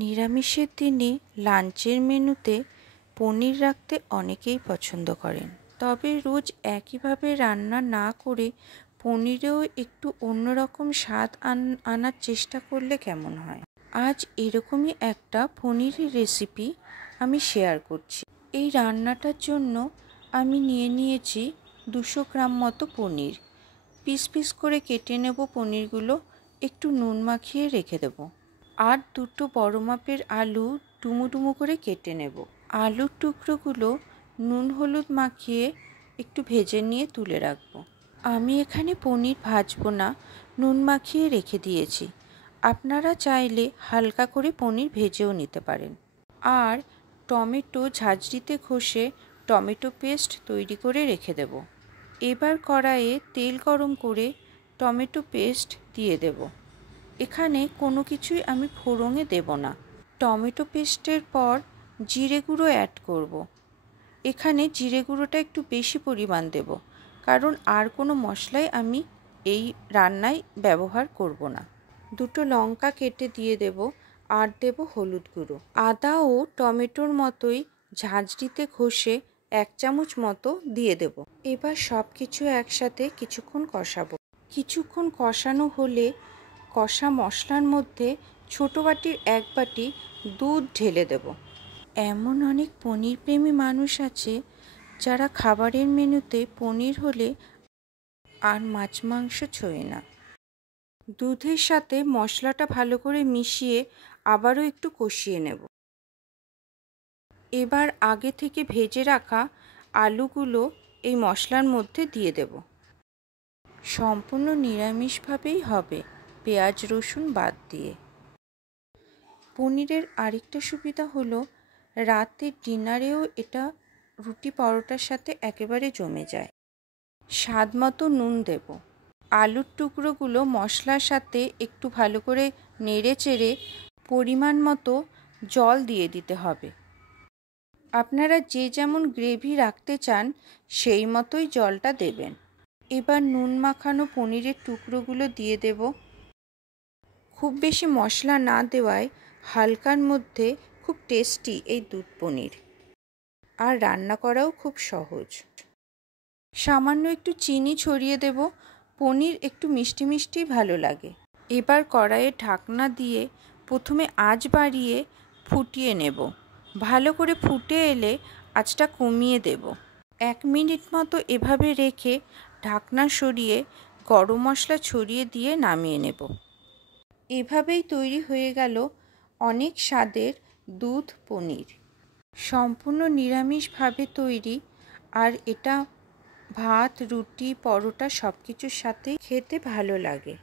নিরামিষের দিনে লাঞ্চের মেনুতে পনির রাখতে অনেকেই পছন্দ করেন, তবে রোজ একইভাবে রান্না না করে পনিরেও একটু অন্যরকম স্বাদ আনার চেষ্টা করলে কেমন হয়। আজ এরকমই একটা পনিরের রেসিপি আমি শেয়ার করছি। এই রান্নাটার জন্য আমি নিয়ে নিয়েছি 200 গ্রাম মতো পনির। পিস পিস করে কেটে নেব পনিরগুলো, একটু নুন মাখিয়ে রেখে দেব। আর দুটো বড় মাপের আলু ডুমো ডুমো করে কেটে নেব। আলুর টুকরোগুলো নুন হলুদ মাখিয়ে একটু ভেজে নিয়ে তুলে রাখবো। আমি এখানে পনির ভাজবো না, নুন মাখিয়ে রেখে দিয়েছি। আপনারা চাইলে হালকা করে পনির ভেজেও নিতে পারেন। আর টমেটো ঝাঁঝরিতে ঘষে টমেটো পেস্ট তৈরি করে রেখে দেব। এবার কড়াইয়ে তেল গরম করে টমেটো পেস্ট দিয়ে দেব। এখানে কোনো কিছুই আমি ফোড়নে দেব না। টমেটো পেস্টের পর জিরে গুঁড়ো অ্যাড করব। এখানে জিরে গুঁড়োটা একটু বেশি পরিমাণ দেব, কারণ আর কোনো মশলাই আমি এই রান্নায় ব্যবহার করব না। দুটো লঙ্কা কেটে দিয়ে দেব আর দেব হলুদ গুঁড়ো। আদা ও টমেটোর মতোই ঝাঁঝরিতে ঘষে 1 চামচ মতো দিয়ে দেব। এবার সব কিছু একসাথে কিছুক্ষণ কষাবো। কিছুক্ষণ কষানো হলে কষা মশলার মধ্যে ছোটো বাটির 1 বাটি দুধ ঢেলে দেব। এমন অনেক পনির প্রেমী মানুষ আছে যারা খাবারের মেনুতে পনির হলে আর মাছ মাংস ছোঁয় না। দুধের সাথে মশলাটা ভালো করে মিশিয়ে আবারও একটু কষিয়ে নেব। এবার আগে থেকে ভেজে রাখা আলুগুলো এই মশলার মধ্যে দিয়ে দেব। সম্পূর্ণ নিরামিষভাবেই হবে, পেঁয়াজ রসুন বাদ দিয়ে। পনিরের আরেকটা সুবিধা হলো রাতের ডিনারেও এটা রুটি পরোটার সাথে একেবারে জমে যায়। স্বাদ মতো নুন দেব। আলুর টুকরোগুলো মশলার সাথে একটু ভালো করে নেড়ে চেড়ে পরিমাণ মতো জল দিয়ে দিতে হবে। আপনারা যে যেমন গ্রেভি রাখতে চান সেই মতোই জলটা দেবেন। এবার নুন মাখানো পনিরের টুকরোগুলো দিয়ে দেব। খুব বেশি মশলা না দেওয়ায় হালকার মধ্যে খুব টেস্টি এই দুধ পনির, আর রান্না করাও খুব সহজ। সামান্য একটু চিনি ছড়িয়ে দেব, পনির একটু মিষ্টি মিষ্টি ভালো লাগে। এবার কড়াইয়ে ঢাকনা দিয়ে প্রথমে আঁচ বাড়িয়ে ফুটিয়ে নেব। ভালো করে ফুটে এলে আঁচটা কমিয়ে দেব। 1 মিনিট মতো এভাবে রেখে ঢাকনা সরিয়ে গরম মশলা ছড়িয়ে দিয়ে নামিয়ে নেব। এভাবেই তৈরি হয়ে গেল অনেক স্বাদের দুধ পনির। সম্পূর্ণ নিরামিষভাবে তৈরি, আর এটা ভাত রুটি পরোটা সব কিছুর সাথেই খেতে ভালো লাগে।